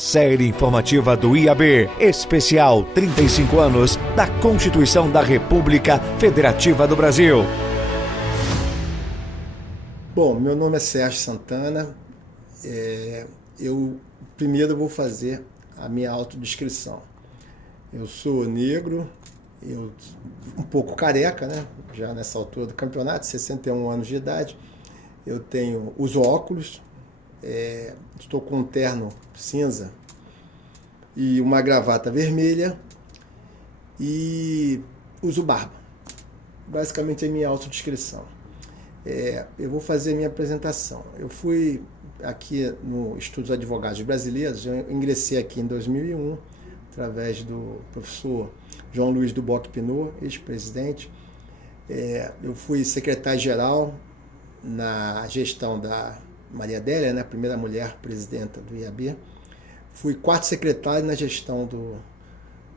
Série informativa do IAB, especial 35 anos da Constituição da República Federativa do Brasil. Bom, meu nome é Sérgio Santana. Eu primeiro vou fazer a minha autodescrição. Eu sou negro, um pouco careca, né? Já nessa altura do campeonato, 61 anos de idade. Eu uso óculos, estou com um terno cinza e uma gravata vermelha e uso barba. Basicamente é a minha autodescrição. Eu vou fazer a minha apresentação. Eu fui aqui no Estudos Advogados Brasileiros, eu ingressei aqui em 2001, através do professor João Luiz Duboc Pinot, ex-presidente. Eu fui secretário-geral na gestão da Maria Adélia, né, a primeira mulher presidenta do IAB. Fui quarto secretário na gestão do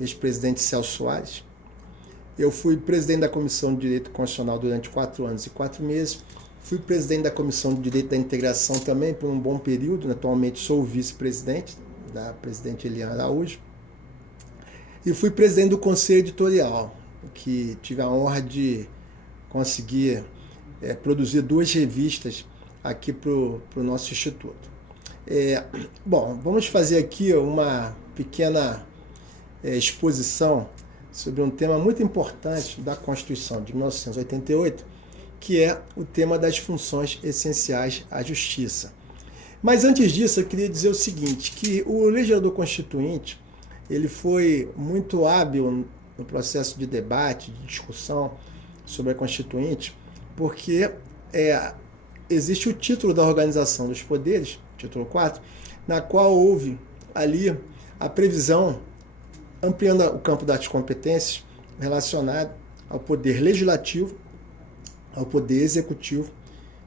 ex-presidente Celso Soares. Eu fui presidente da Comissão de Direito Constitucional durante 4 anos e 4 meses. Fui presidente da Comissão de Direito da Integração também por um bom período. Atualmente sou vice-presidente da presidente Eliana Araújo. E fui presidente do Conselho Editorial, que tive a honra de conseguir produzir 2 revistas aqui para o nosso Instituto. Bom, vamos fazer aqui uma pequena exposição sobre um tema muito importante da Constituição de 1988, que é o tema das funções essenciais à justiça. Mas antes disso, eu queria dizer o seguinte, que o legislador constituinte ele foi muito hábil no processo de debate, de discussão sobre a Constituinte, porque existe o título da Organização dos Poderes, título 4, na qual houve ali a previsão ampliando o campo das competências relacionado ao poder legislativo, ao poder executivo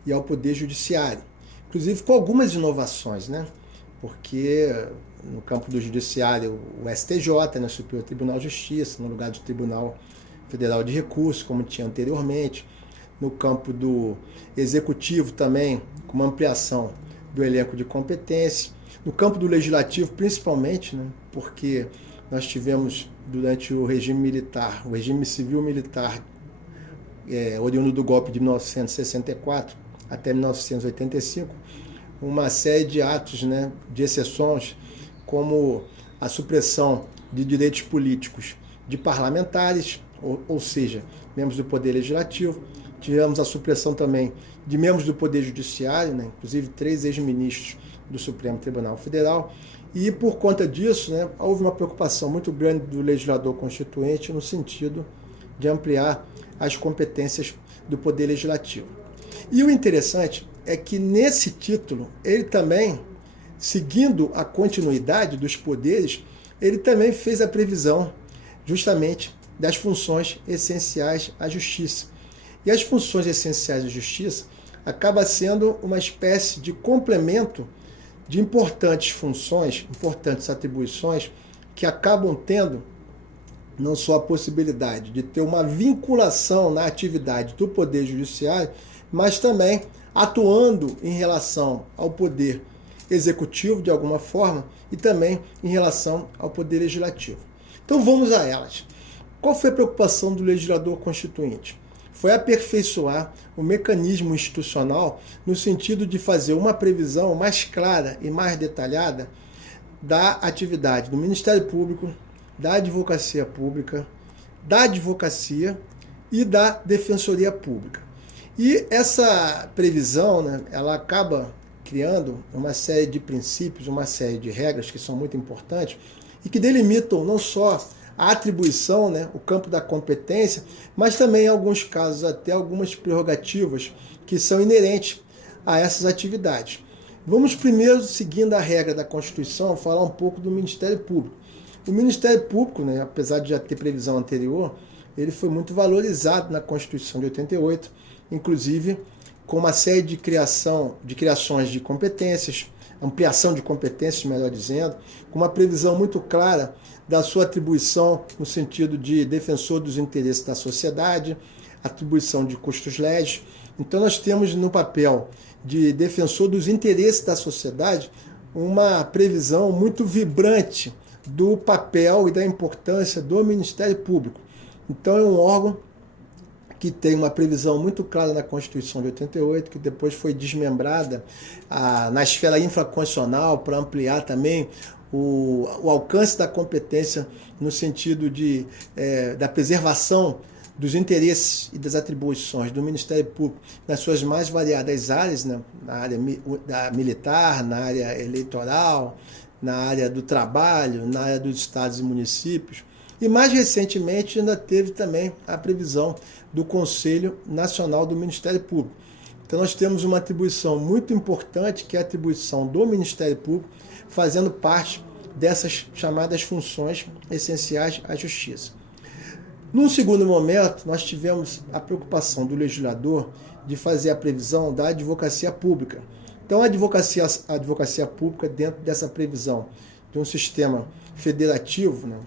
e ao poder judiciário. Inclusive com algumas inovações, né? Porque no campo do judiciário, o STJ, né, Superior Tribunal de Justiça, no lugar do Tribunal Federal de Recursos, como tinha anteriormente. No campo do executivo também, com uma ampliação do elenco de competências. No campo do legislativo, principalmente, né, porque nós tivemos, durante o regime militar, o regime civil-militar, oriundo do golpe de 1964 até 1985, uma série de atos, né, de exceções, como a supressão de direitos políticos de parlamentares, ou seja, membros do Poder Legislativo. Tivemos a supressão também de membros do Poder Judiciário, né, inclusive 3 ex-ministros do Supremo Tribunal Federal. E, por conta disso, né, houve uma preocupação muito grande do legislador constituinte no sentido de ampliar as competências do Poder Legislativo. E o interessante é que, nesse título, ele também, seguindo a continuidade dos poderes, ele também fez a previsão justamente das funções essenciais à justiça. E as funções essenciais à justiça acaba sendo uma espécie de complemento de importantes funções, importantes atribuições, que acabam tendo não só a possibilidade de ter uma vinculação na atividade do Poder Judiciário, mas também atuando em relação ao Poder Executivo, de alguma forma, e também em relação ao Poder Legislativo. Então vamos a elas. Qual foi a preocupação do legislador constituinte? Foi aperfeiçoar o mecanismo institucional no sentido de fazer uma previsão mais clara e mais detalhada da atividade do Ministério Público, da Advocacia Pública, da Advocacia e da Defensoria Pública. E essa previsão, né, ela acaba criando uma série de princípios, uma série de regras que são muito importantes e que delimitam não só a atribuição, né, o campo da competência, mas também, em alguns casos, até algumas prerrogativas que são inerentes a essas atividades. Vamos primeiro, seguindo a regra da Constituição, falar um pouco do Ministério Público. O Ministério Público, né, apesar de já ter previsão anterior, ele foi muito valorizado na Constituição de 88, inclusive com uma série de criações de competências, ampliação de competências, melhor dizendo, com uma previsão muito clara da sua atribuição no sentido de defensor dos interesses da sociedade, atribuição de custos legis. Então nós temos no papel de defensor dos interesses da sociedade uma previsão muito vibrante do papel e da importância do Ministério Público. Então é um órgão que tem uma previsão muito clara na Constituição de 88, que depois foi desmembrada na esfera infraconstitucional para ampliar também o alcance da competência no sentido da preservação dos interesses e das atribuições do Ministério Público nas suas mais variadas áreas, né? Na área militar, na área eleitoral, na área do trabalho, na área dos estados e municípios. E mais recentemente ainda teve também a previsão do Conselho Nacional do Ministério Público. Então nós temos uma atribuição muito importante, que é a atribuição do Ministério Público, fazendo parte dessas chamadas funções essenciais à Justiça. Num segundo momento, nós tivemos a preocupação do legislador de fazer a previsão da advocacia pública. Então a advocacia pública, dentro dessa previsão de um sistema federativo, né,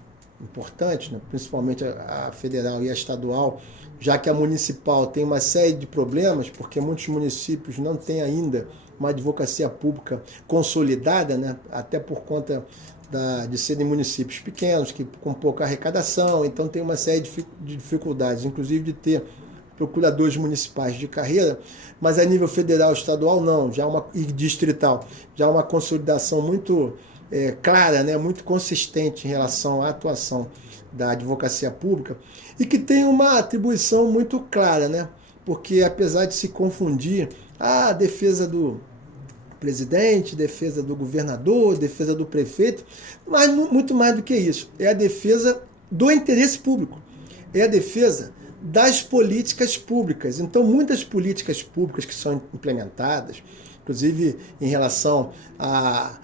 importante, né, principalmente a federal e a estadual, já que a municipal tem uma série de problemas, porque muitos municípios não têm ainda uma advocacia pública consolidada, né, até por conta de serem municípios pequenos, com pouca arrecadação, então tem uma série de dificuldades, inclusive de ter procuradores municipais de carreira, mas a nível federal e estadual não, e distrital, já uma consolidação muito clara, né, muito consistente em relação à atuação da advocacia pública, e que tem uma atribuição muito clara, né, porque apesar de se confundir a defesa do presidente, defesa do governador, defesa do prefeito, mas muito mais do que isso, é a defesa do interesse público, é a defesa das políticas públicas. Então, muitas políticas públicas que são implementadas, inclusive em relação a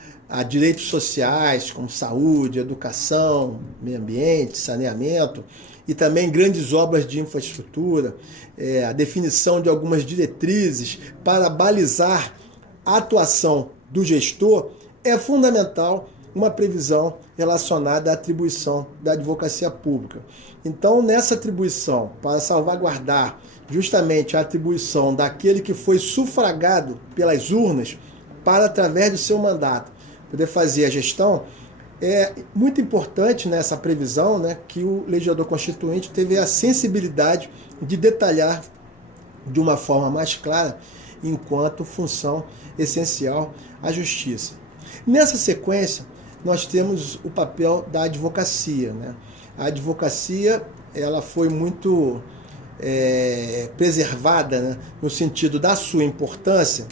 direitos sociais, como saúde, educação, meio ambiente, saneamento, e também grandes obras de infraestrutura, a definição de algumas diretrizes para balizar a atuação do gestor, é fundamental uma previsão relacionada à atribuição da advocacia pública. Então, nessa atribuição, para salvaguardar justamente a atribuição daquele que foi sufragado pelas urnas para, através do seu mandato, poder fazer a gestão, é muito importante nessa previsão, né, que o legislador constituinte teve a sensibilidade de detalhar de uma forma mais clara enquanto função essencial à justiça. Nessa sequência, nós temos o papel da advocacia, né? A advocacia ela foi muito preservada, né, no sentido da sua importância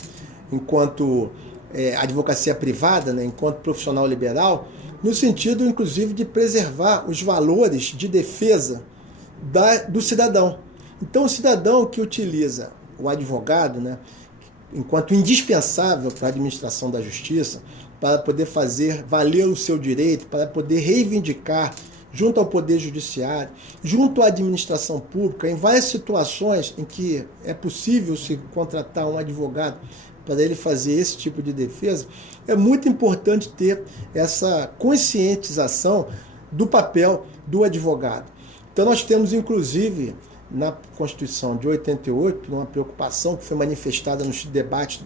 enquanto advocacia privada, né, enquanto profissional liberal, no sentido, inclusive, de preservar os valores de defesa do cidadão. Então, o cidadão que utiliza o advogado, né, enquanto indispensável para a administração da justiça, para poder fazer valer o seu direito, para poder reivindicar junto ao Poder Judiciário, junto à administração pública, em várias situações em que é possível se contratar um advogado para ele fazer esse tipo de defesa, é muito importante ter essa conscientização do papel do advogado. Então nós temos, inclusive, na Constituição de 88, uma preocupação que foi manifestada nos debates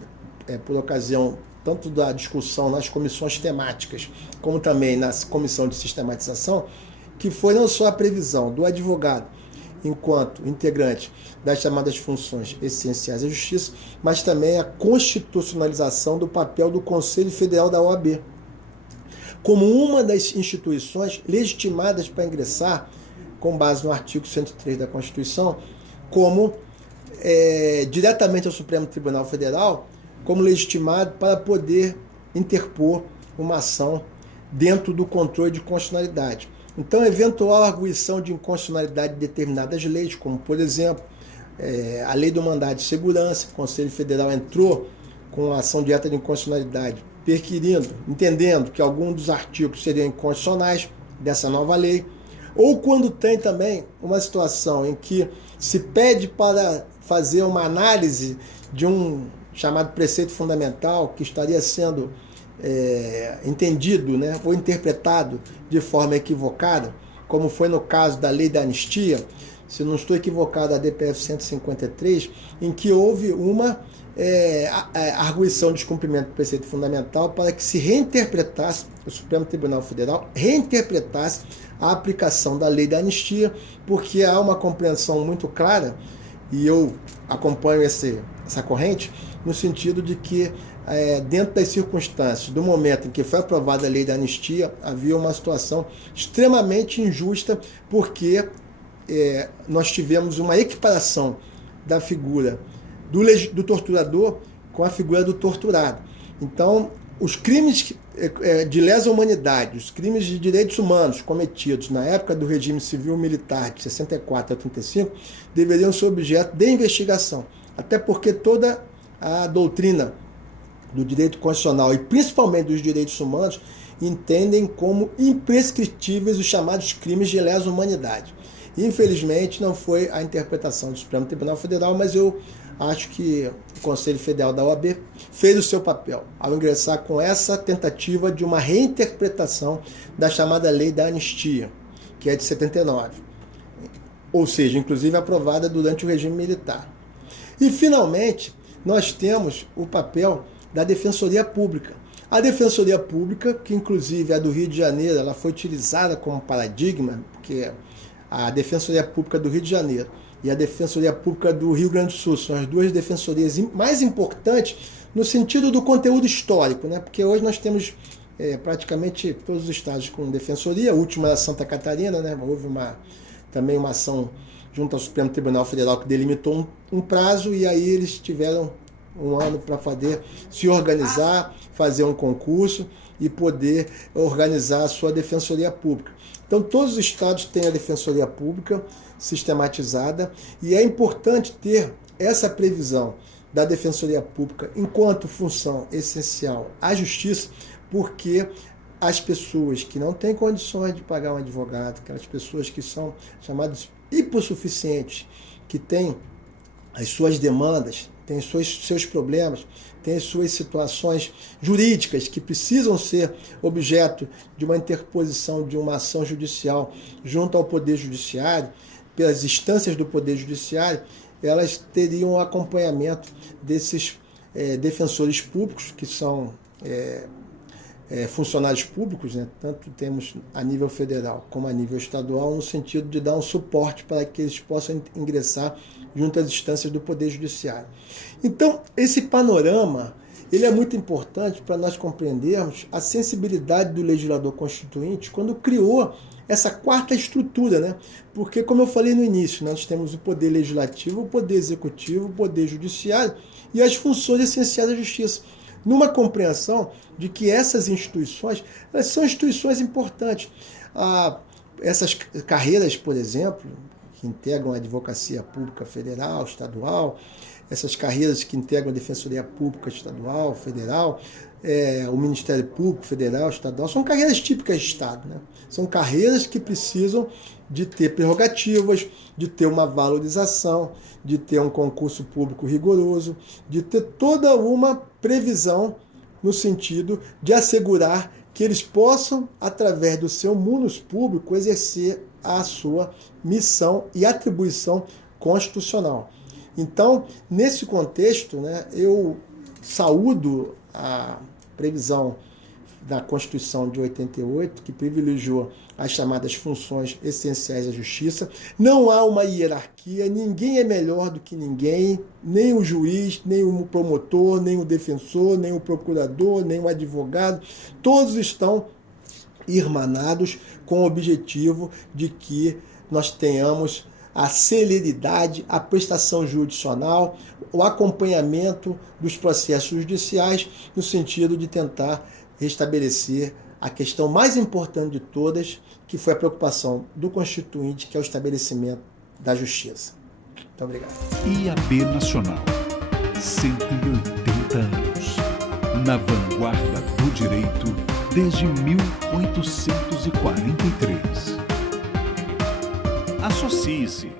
por ocasião tanto da discussão nas comissões temáticas, como também na comissão de sistematização, que foi não só a previsão do advogado enquanto integrante das chamadas funções essenciais à justiça, mas também a constitucionalização do papel do Conselho Federal da OAB, como uma das instituições legitimadas para ingressar, com base no artigo 103 da Constituição, como diretamente ao Supremo Tribunal Federal, como legitimado para poder interpor uma ação dentro do controle de constitucionalidade. Então, eventual arguição de inconstitucionalidade de determinadas leis, como, por exemplo, a Lei do Mandado de Segurança, o Conselho Federal entrou com a ação direta de inconstitucionalidade, entendendo que alguns dos artigos seriam inconstitucionais dessa nova lei, ou quando tem também uma situação em que se pede para fazer uma análise de um chamado preceito fundamental que estaria sendo entendido, né, ou interpretado de forma equivocada, como foi no caso da Lei da Anistia, se não estou equivocado, a DPF 153, em que houve uma a arguição de descumprimento do preceito fundamental para que se reinterpretasse, o Supremo Tribunal Federal reinterpretasse a aplicação da lei da anistia, porque há uma compreensão muito clara, e eu acompanho essa corrente, no sentido de que, dentro das circunstâncias do momento em que foi aprovada a lei da anistia, havia uma situação extremamente injusta, porque nós tivemos uma equiparação da figura do torturador com a figura do torturado. Então, os crimes de lesa humanidade, os crimes de direitos humanos cometidos na época do regime civil-militar de 64 a 35 deveriam ser objeto de investigação, até porque toda a doutrina do direito constitucional e principalmente dos direitos humanos entendem como imprescritíveis os chamados crimes de lesa humanidade. Infelizmente, não foi a interpretação do Supremo Tribunal Federal, mas eu acho que o Conselho Federal da OAB fez o seu papel ao ingressar com essa tentativa de uma reinterpretação da chamada Lei da Anistia, que é de 79, ou seja, inclusive aprovada durante o regime militar. E, finalmente, nós temos o papel da Defensoria Pública. A Defensoria Pública, que inclusive a do Rio de Janeiro, ela foi utilizada como paradigma, porque a Defensoria Pública do Rio de Janeiro e a Defensoria Pública do Rio Grande do Sul são as duas defensorias mais importantes no sentido do conteúdo histórico, né? Porque hoje nós temos praticamente todos os estados com defensoria, a última é Santa Catarina, né? Houve também uma ação junto ao Supremo Tribunal Federal que delimitou um prazo, e aí eles tiveram um ano para se organizar, fazer um concurso e poder organizar a sua Defensoria Pública. Então, todos os estados têm a Defensoria Pública sistematizada, e é importante ter essa previsão da Defensoria Pública enquanto função essencial à Justiça, porque as pessoas que não têm condições de pagar um advogado, aquelas pessoas que são chamadas hipossuficientes, que têm as suas demandas, têm seus problemas, têm as suas situações jurídicas que precisam ser objeto de uma interposição de uma ação judicial junto ao Poder Judiciário, pelas instâncias do Poder Judiciário, elas teriam o acompanhamento desses defensores públicos, que são funcionários públicos, né? Tanto temos a nível federal como a nível estadual, no sentido de dar um suporte para que eles possam ingressar junto às instâncias do Poder Judiciário. Então, esse panorama ele é muito importante para nós compreendermos a sensibilidade do legislador constituinte quando criou essa quarta estrutura, né? Porque, como eu falei no início, nós temos o Poder Legislativo, o Poder Executivo, o Poder Judiciário e as funções essenciais da Justiça, numa compreensão de que essas instituições, elas são instituições importantes. Essas carreiras, por exemplo, que integram a Advocacia Pública Federal, Estadual, essas carreiras que integram a Defensoria Pública Estadual, Federal, o Ministério Público Federal, Estadual, são carreiras típicas de Estado, né? São carreiras que precisam de ter prerrogativas, de ter uma valorização, de ter um concurso público rigoroso, de ter toda uma previsão no sentido de assegurar que eles possam, através do seu munus público, exercer a sua missão e atribuição constitucional. Então, nesse contexto, né, eu saúdo a previsão da Constituição de 88, que privilegiou as chamadas funções essenciais da Justiça. Não há uma hierarquia, ninguém é melhor do que ninguém, nem o juiz, nem o promotor, nem o defensor, nem o procurador, nem o advogado. Todos estão irmanados com o objetivo de que nós tenhamos a celeridade, a prestação jurisdicional, o acompanhamento dos processos judiciais, no sentido de tentar restabelecer a questão mais importante de todas, que foi a preocupação do Constituinte, que é o estabelecimento da justiça. Muito obrigado. IAB Nacional, 180 anos. Na vanguarda do direito desde 1843. Associe-se